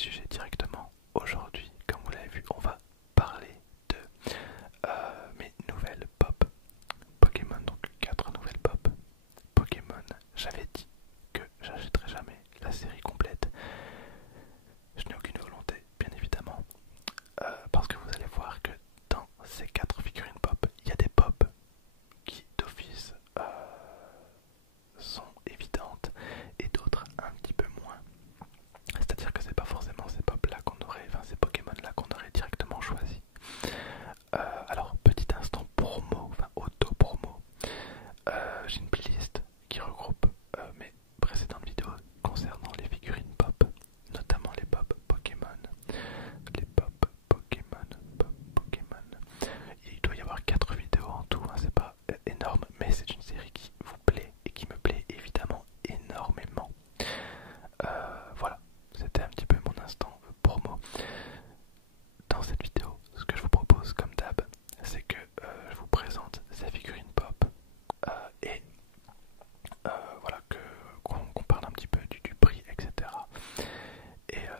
sujet directement. Aujourd'hui, comme vous l'avez vu, on va parler de mes nouvelles pop Pokémon, donc 4 nouvelles pop Pokémon. J'avais dit que j'achèterais jamais la série complète. Je n'ai aucune volonté, bien évidemment, parce que vous allez voir que dans ces 4 figurines pop, il y a des pop qui d'office sont évidentes et d'autres un petit peu moins. C'est-à-dire que c'est pas forcément ces pop là qu'on aurait, enfin ces Pokémon là qu'on aurait directement choisi. Alors petit instant promo, enfin auto-promo. J'ai une playlist qui regroupe mes précédentes vidéos concernant les figurines pop, notamment les pop Pokémon. Les pop Pokémon, pop Pokémon. Il doit y avoir 4 vidéos en tout, hein, c'est pas énorme, mais c'est une série qui vous plaît et qui me plaît évidemment énormément. Voilà, c'était un petit peu mon instant promo. Dans cette vidéo, ce que je vous propose comme d'hab, c'est que je vous présente ces figurines pop et voilà qu'on parle un petit peu du prix, etc.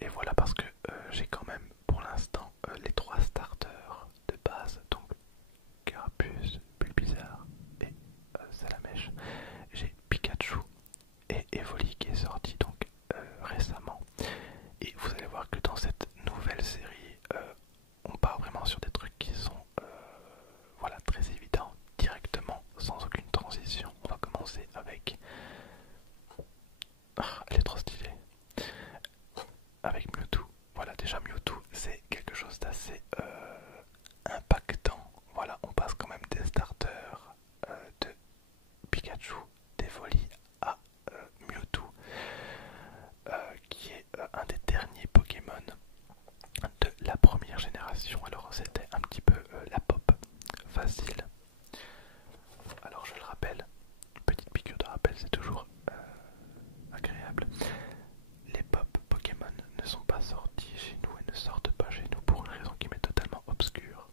Et voilà, parce que j'ai quand même pour l'instant les 3 starters de base, donc Carapuce, Bulbizarre et Salamèche. J'ai Pikachu et Evoli qui est sorti donc récemment. Et vous allez voir que dans cette nouvelle série, on part vraiment sur des trucs qui sont voilà, très évidents, directement, sans aucune transition. On va commencer avec... Ah, elle est trop stylée. Avec Mewtwo. Voilà, déjà Mewtwo, c'est quelque chose d'assez impactant. Voilà, on passe quand même des starters de Pikachu, d'Evoli à Mewtwo, qui est un des derniers Pokémon de la première génération. Alors c'était un petit peu la pop facile. Alors je le rappelle, petite piqûre de rappel, c'est toujours agréable. Les pop Pokémon ne sont pas sortis chez nous et ne sortent pas chez nous pour une raison qui m'est totalement obscure.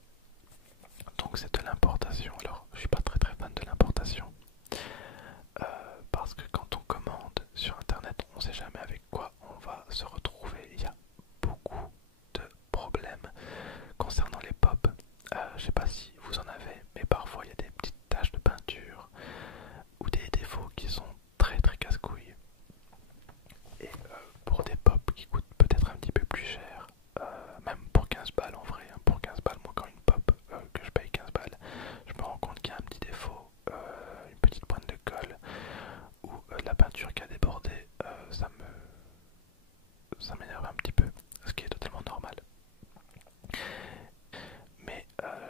Donc c'est de l'importation. Alors je suis pas très fan de l'importation, parce que quand on commande sur internet, on sait jamais avec quoi on va se retrouver. Il y a beaucoup de problèmes concernant les pop. Je sais pas si vous en avez, mais parfois il y a des petites taches de peinture ou des défauts qui sont très casse-couilles. Et pour des pop qui coûtent peut-être un petit peu plus cher, même pour 15 balles en vrai, hein, pour 15 balles, moi quand une pop que je paye 15 balles, je me rends compte qu'il y a un petit défaut, une petite pointe de colle ou de la peinture qui a débordé, ça m'énerve un petit peu, ce qui est totalement normal. Mais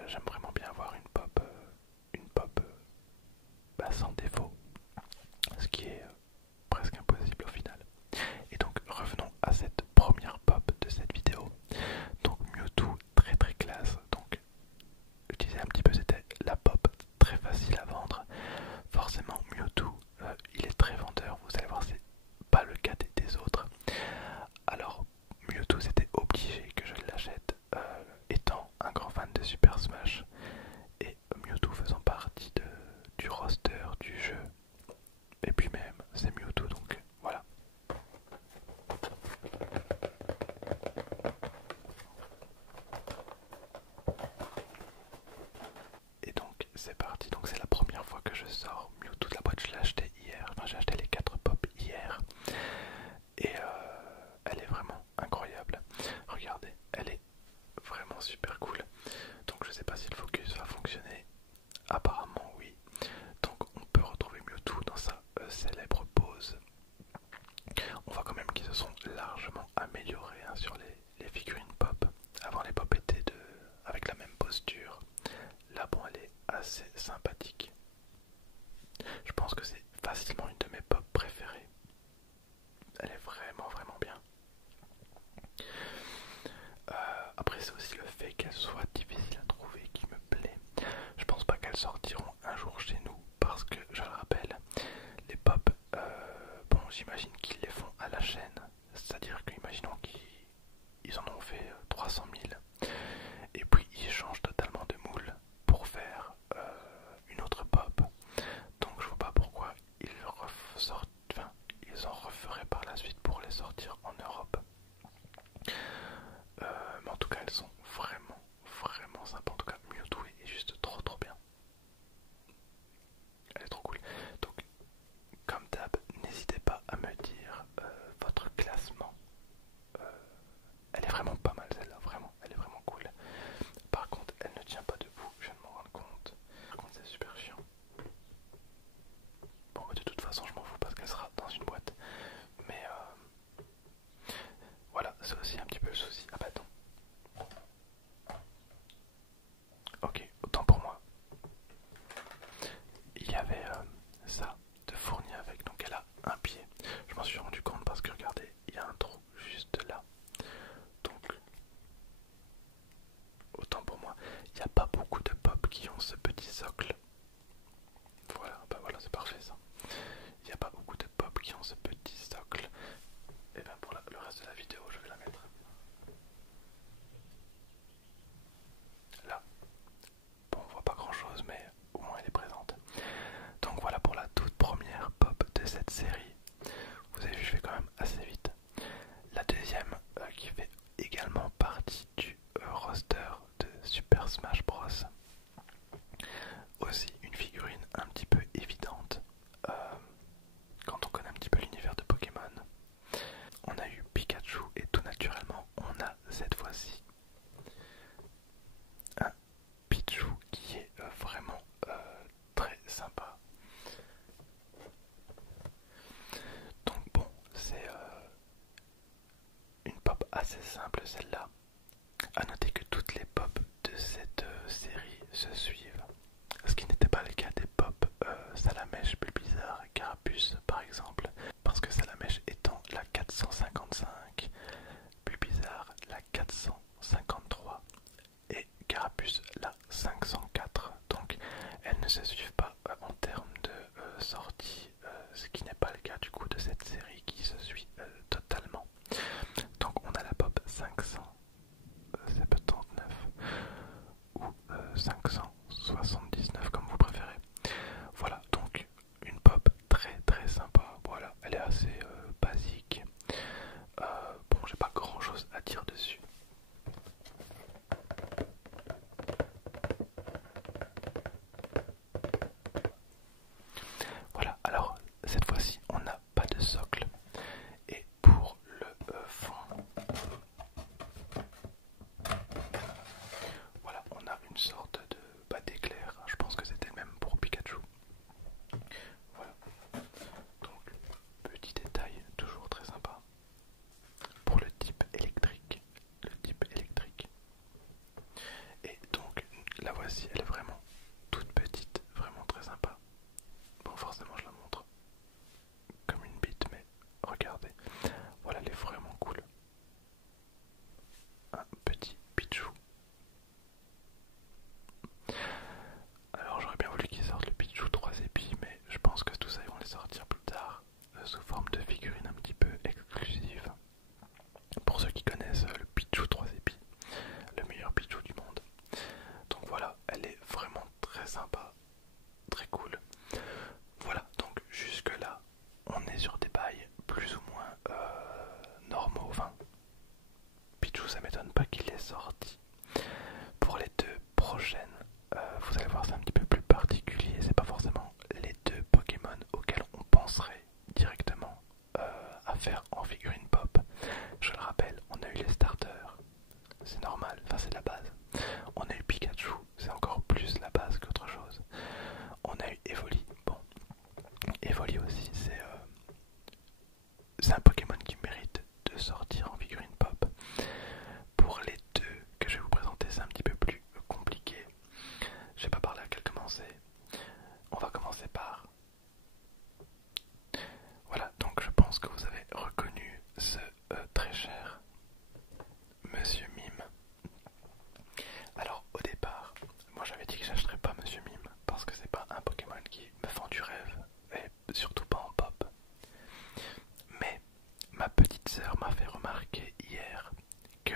j'aime vraiment bien avoir une pop sans défaut, ce qui est presque impossible au final. Et donc revenons à cette première pop de cette vidéo. Donc Mewtwo, très classe. Donc je disais un petit peu, c'était la pop très facile à vendre. Forcément Mewtwo, il est très vendeur. Vous allez voir, c'est pas le cas des autres. Alors Mewtwo, c'était obligé que je l'achète, étant un grand fan de Super Smash et Mewtwo faisant partie du roster du jeu. Et puis même, c'est Mewtwo, donc voilà. Et donc c'est parti, donc c'est la première fois que je sors Mewtwo de la boîte. Je l'ai acheté hier, enfin j'ai acheté les 4 pop hier. Et elle est vraiment incroyable. Regardez, elle est vraiment super cool. Donc je sais pas si le focus va fonctionner. Apparemment oui. Donc on peut retrouver Mewtwo dans sa célèbre pose. On voit quand même qu'ils se sont largement améliorés, hein, sur les figurines pop. Avant les pop étaient avec la même posture. Là bon, elle est assez sympathique. Je pense que c'est facilement une de mes pop préférées. Elle est vraiment bien. Après c'est aussi le fait qu'elle soit difficile à trouver qui me plaît. Je pense pas qu'elles sortiront un jour chez nous parce que, je le rappelle, les pop, bon j'imagine qu'ils les font à la chaîne. C'est-à-dire qu'imaginons qu'ils en ont fait 300 000 et puis ils changent totalement de moule pour faire une autre pop. Donc je vois pas pourquoi ils en referaient par la suite pour les sortir en Europe. cas, elles sont vraiment, vraiment sympas. En tout cas, Mewtwo est juste trop bien. Elle est trop cool. Donc, comme d'hab, n'hésitez pas à me dire votre classement. Elle est vraiment pas mal celle-là, vraiment, elle est vraiment cool. Par contre, elle ne tient pas debout, je viens de m'en rendre compte. Par contre, c'est super chiant. Bon, de toute façon, je m'en fous parce qu'elle sera dans une boîte. Mais voilà, c'est aussi un petit peu le souci. Ah bah attends. Ok, autant pour moi. Il y avait ça de fourni avec, donc elle a un pied. Je m'en suis rendu compte parce que regardez, il y a un trou juste là. Donc, autant pour moi. Il n'y a pas beaucoup de pop qui ont ce petit socle. Voilà, bah voilà, c'est parfait ça. Il n'y a pas beaucoup de pop qui ont ce petit socle. Et bien pour le reste de la vidéo, je vais la mettre là. Bon, on voit pas grand chose, mais au moins elle est présente. Donc voilà pour la toute première pop de cette série. Vous avez vu, je vais quand même assez vite. La deuxième, qui fait également partie du roster de Super Smash Bros. Aussi une figurine un petit peu évidente quand on connaît un petit peu l'univers de Pokémon. On a eu Pikachu et tout naturellement on a cette fois-ci un Pichu qui est vraiment très sympa. Donc bon, c'est une pop assez simple celle-là. A noter que toutes les pop de cette série se suivent. Ce qui n'était pas le cas des pop Salamèche, Bulbizarre, Carapuce par exemple. Parce que Salamèche étant la 455, Bulbizarre la 453 et Carapuce la 504. Donc elles ne se suivent pas en termes de sortie, ce qui n'est pas le cas du coup de cette série qui se suit totalement. Donc on a la pop 579 ou 579 comme vous préférez. Voilà, donc une pop très sympa. Voilà, elle est assez basique. Bon, j'ai pas grand chose à dire dessus. Voilà, alors cette fois-ci on n'a pas de socle. Et pour le fond, voilà, on a une sorte de d'éclair. Je pense que c'était le même pour Pikachu. Voilà, donc petit détail, toujours très sympa. Pour le type électrique, et donc la voici, elle est vraiment toute petite, vraiment très sympa. Bon, forcément je la montre comme une bite, mais regardez, voilà, elle est vraiment cool. Un petit Pichu. Alors j'aurais bien voulu qu'ils sortent le Pichu 3 épis, mais je pense que tout ça ils vont les sortir plus tard sous forme de figurines un petit peu exclusives. Pour ceux qui connaissent le Pichu 3 épis, le meilleur Pichu du monde. Donc voilà, elle est vraiment très sympa, très cool. Voilà, donc jusque là, on est sur des bails plus ou moins normaux. Enfin, Pichu, ça m'étonne pas qu'il est sorti. Pour les deux prochaines, vous allez voir, c'est un petit peu plus particulier. C'est pas forcément les deux Pokémon auxquels on penserait directement à faire en figurine pop. Je le rappelle, on a eu les starters, c'est normal, enfin c'est la base. On a eu Pikachu, c'est encore plus la base qu'autre chose. On a eu Evoli, bon, Evoli aussi c'est un Pokémon qui mérite de sortir en figurine pop. Pour les deux que je vais vous présenter, c'est un petit peu plus compliqué. Je sais pas par laquelle commencer. On va commencer par... Voilà, donc je pense que vous avez reconnu ce très cher Monsieur Mime. Alors au départ, moi j'avais dit que j'achèterais pas Monsieur Mime parce que c'est pas un Pokémon qui me vend du rêve, et surtout pas en pop. Mais ma petite sœur m'a fait remarquer hier que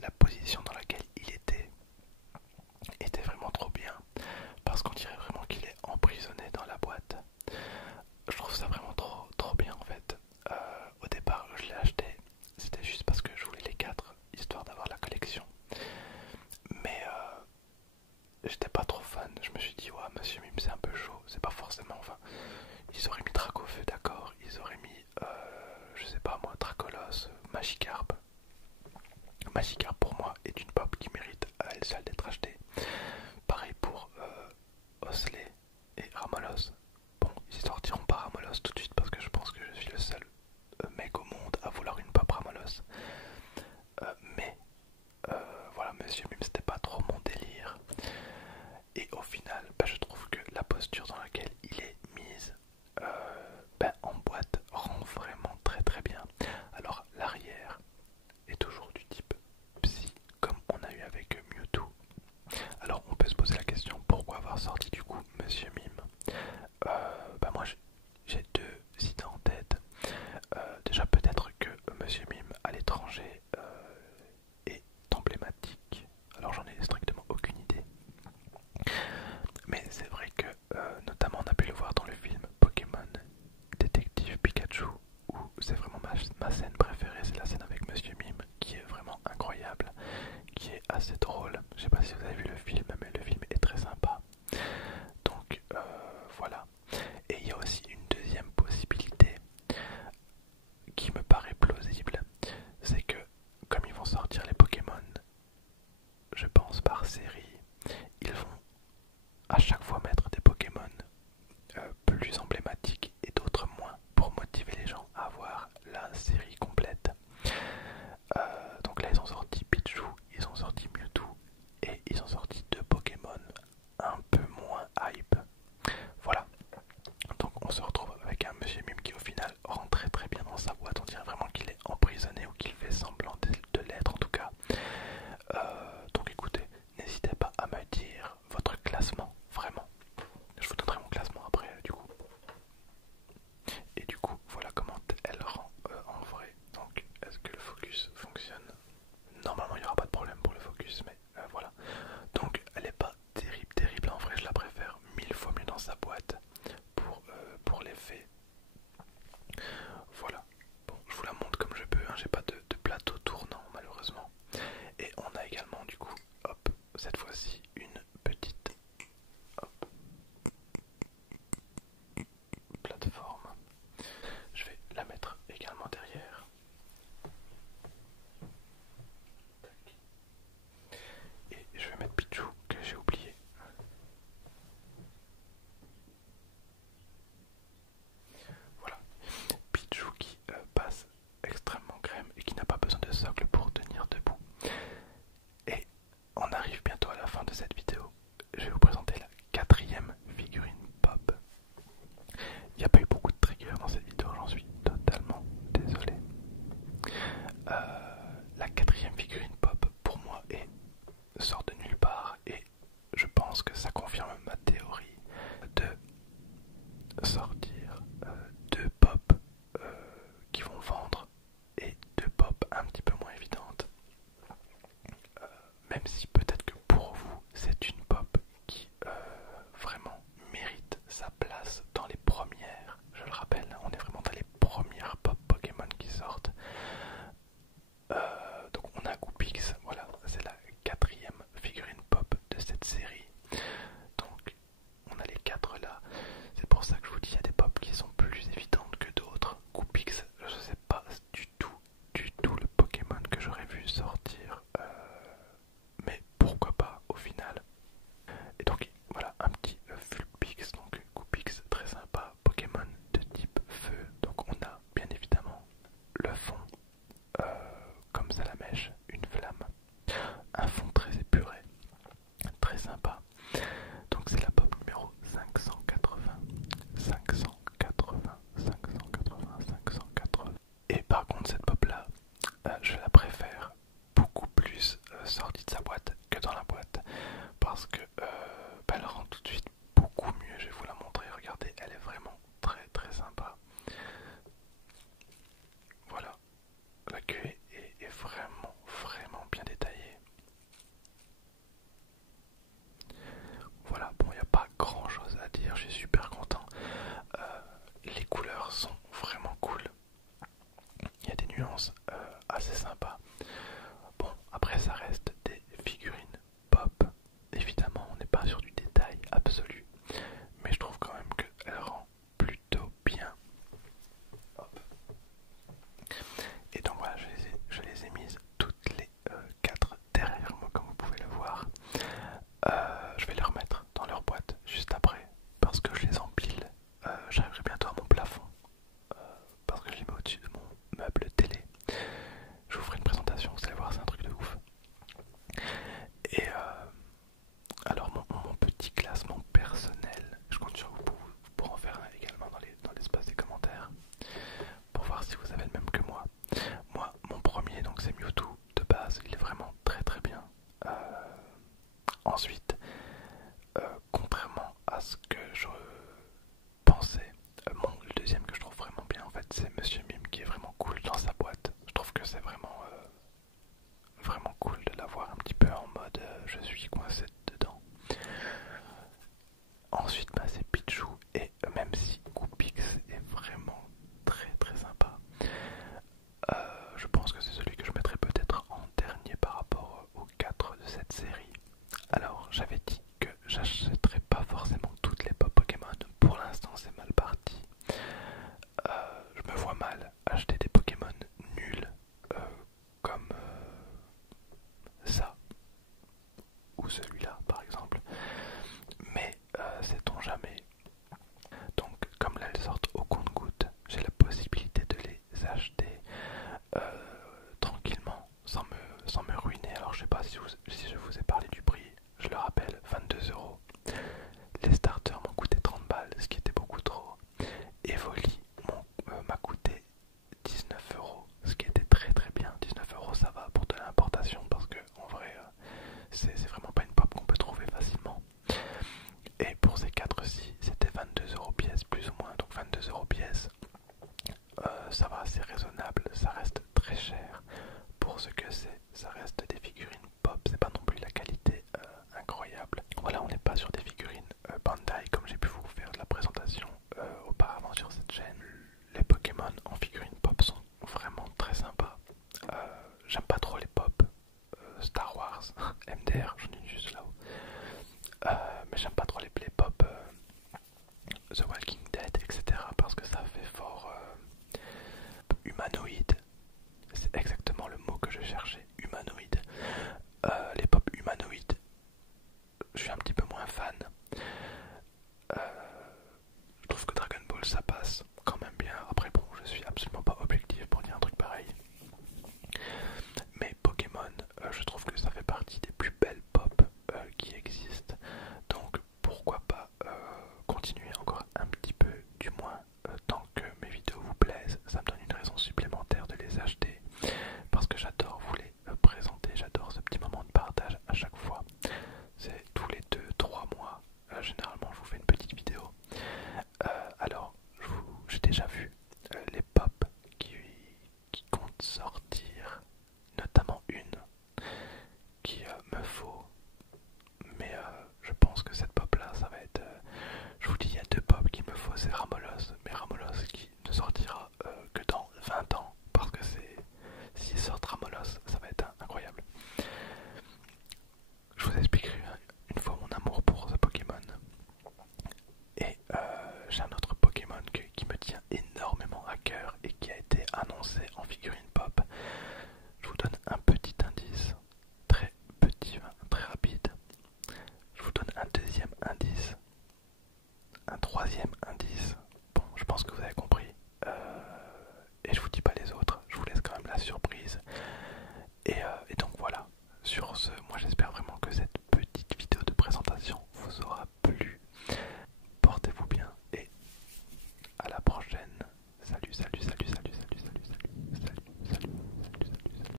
la position dans laquelle il était vraiment trop bien, parce qu'on dirait vraiment qu'il est emprisonné dans la boîte. Je trouve ça vraiment trop bien en fait. Au Magikarp pour moi est une pop qui mérite à elle seule d'être achetée. Pareil pour Osley et Ramolos. Bon, ils sortiront pas Ramolos tout de suite parce que je pense que je suis le seul mec au monde à vouloir une pop Ramolos. Mais voilà, Monsieur Mime c'était pas trop mon délire. Et au final, je trouve que la posture dans laquelle il est mise en boîte rend vraiment très très bien. Alors l'arrière est toujours du type psy comme on a eu avec Mewtwo. Alors on peut se poser la question pourquoi avoir sorti du coup Monsieur Mime. Moi j'ai deux idées en tête. Déjà peut-être que Monsieur Mime à l'étranger est emblématique. Alors j'en ai strictement aucune idée. Mais c'est vrai que notamment on a pu le voir dans le film Pokémon Détective Pikachu où c'est vraiment ma scène préférée, c'est la scène avec Monsieur Mime qui est vraiment incroyable, qui est assez drôle. Je sais pas si vous avez vu le film, mais le film est très sympa. Donc voilà. Et il y a aussi une deuxième possibilité qui me paraît plausible, c'est que comme ils vont sortir les Pokémon, je pense par série, ils vont à chaque fois mettre des Pokémon plus emblématiques et d'autres moins pour motiver les gens à voir la série complète. Donc là ils ont sorti Pichu, ils ont sorti Mewtwo et ils ont sorti deux Pokémon un peu moins hype. Voilà. Donc on se retrouve avec un Monsieur Mime qui au final rentre très très bien dans sa boîte. On dirait vraiment qu'il est emprisonné ou qu'il fait semblant de l'être en tout cas. Donc écoutez, n'hésitez pas à me dire votre classement, vraiment. Je vous donnerai mon classement après du coup. Et du coup, voilà comment elle rend en vrai. Donc, est-ce que le focus fonctionne? Normalement, il n'y aura pas de problème pour le focus, mais voilà. Donc, elle n'est pas terrible, terrible. En vrai, je la préfère 1000 fois mieux dans sa boîte pour l'effet. Voilà. Bon, je vous la montre comme je peux. Hein. J'ai pas de plateau tournant, malheureusement. Et on a également, du coup, hop, cette fois-ci, une petite plateforme. Je vais la mettre également derrière. Et je vais mettre Pichu que j'ai oublié. Voilà. Pichu qui passe extrêmement crème et qui n'a pas besoin de socle pour tenir debout. Et on arrive bientôt à la fin de cette vidéo. Je vais vous présenter la quatrième figurine pop. Il n'y a pas eu beaucoup de triggers dans cette vidéo, j'en suis totalement désolé. La quatrième figurine pop pour moi sort de nulle part et je pense que ça confirme ma théorie de sortir deux pop qui vont vendre et deux pop un petit peu moins évidentes. Même si peut-être que pour vous c'est une pop qui vraiment mérite sa place dans les premières. Je le rappelle, on est vraiment dans les premières pop Pokémon qui sortent. Donc on a Goopix, voilà, c'est la quatrième figurine pop de cette série. Donc on a les quatre là. C'est pour ça que je vous dis, il y a des pop qui sont plus évidentes que d'autres. Goopix, je sais pas du tout le Pokémon que j'aurais vu sortir. Mais pourquoi pas au final. Et donc voilà un petit Vulpix, donc Goopix très sympa, Pokémon de type feu. Donc on a bien évidemment le fond comme Salamèche, une flamme, un fond très épuré, très sympa. Donc c'est la pop numéro 580, 580, 580, 580. Et par contre cette pop là, je la préfère beaucoup plus sortie de sa boîte que dans la boîte parce que elle rend tout de suite beaucoup mieux. Je vais vous la montrer, regardez, elle est vraiment très très sympa. Voilà, la queue est vraiment bien détaillée. Voilà, bon, il n'y a pas grand chose à dire, je suis super content. Les couleurs sont vraiment cool. Il y a des nuances assez sympas. Bon, après ça reste des figurines pop. Évidemment, on n'est pas sur du détail absolu. Mais je trouve quand même qu'elle rend plutôt bien. Hop. Et donc voilà, je les ai mises toutes les meuble télé. Je vous ferai une présentation, vous allez voir, c'est un truc de ouf. Et alors mon petit classement personnel, je compte sur vous pour en faire un également dans l'espace des commentaires, pour voir si vous avez le même que moi. Moi, mon premier, donc c'est Mewtwo, de base, il est vraiment très très bien. Ensuite, contrairement à ce que je pensais, le deuxième que je trouve vraiment bien en fait, c'est Monsieur Mime, qui est vraiment cool dans sa boîte. Je trouve que c'est vraiment cool de l'avoir un petit peu en mode je suis coincé dedans. Ensuite, bah, c'est Pichu, et même si Goopix est vraiment très très sympa, je pense que c'est celui que je mettrais peut-être en dernier par rapport aux 4 de cette série. Alors, j'avais dit que j'achèterais pas forcément toutes les pop Pokémon. Pour l'instant, c'est mal parti. Je me vois mal acheter des Pokémon nuls comme ça ou celui-là par exemple. Mais sait-on jamais. Donc, comme là elles sortent au compte-gouttes, j'ai la possibilité de les acheter tranquillement sans me ruiner. Alors, je sais pas si je vous ai parlé du prix. Je le rappelle, 22€. Les starters m'ont coûté 30 balles, ce qui était beaucoup trop. Evoli m'a coûté 19€, ce qui était très très bien. 19€, ça va pour de l'importation parce que en vrai, c'est vraiment pas une pop qu'on peut trouver facilement. Et pour ces 4-ci, c'était 22€ pièce, plus ou moins. Donc 22€ pièce, ça va, c'est raisonnable. Ça reste très cher pour ce que c'est. Ça reste des figurines pop, c'est pas non plus la qualité incroyable. Voilà, on n'est pas sur des figurines Bandai comme j'ai pu vous faire de la présentation auparavant sur cette chaîne. Les Pokémon en figurines pop sont vraiment très sympas. J'aime pas trop les pop Star Wars, MDR, j'en ai juste là-haut. Mais j'aime pas trop les pop The Walking Dead, etc. parce que ça fait fort humanoïde. C'est exactement le mot que je cherchais, humanoïde. Les pop humanoïdes, je suis un petit peu moins fan. Je trouve que Dragon Ball ça passe quand même bien. Après bon, je suis absolument pas objectif pour dire un truc pareil.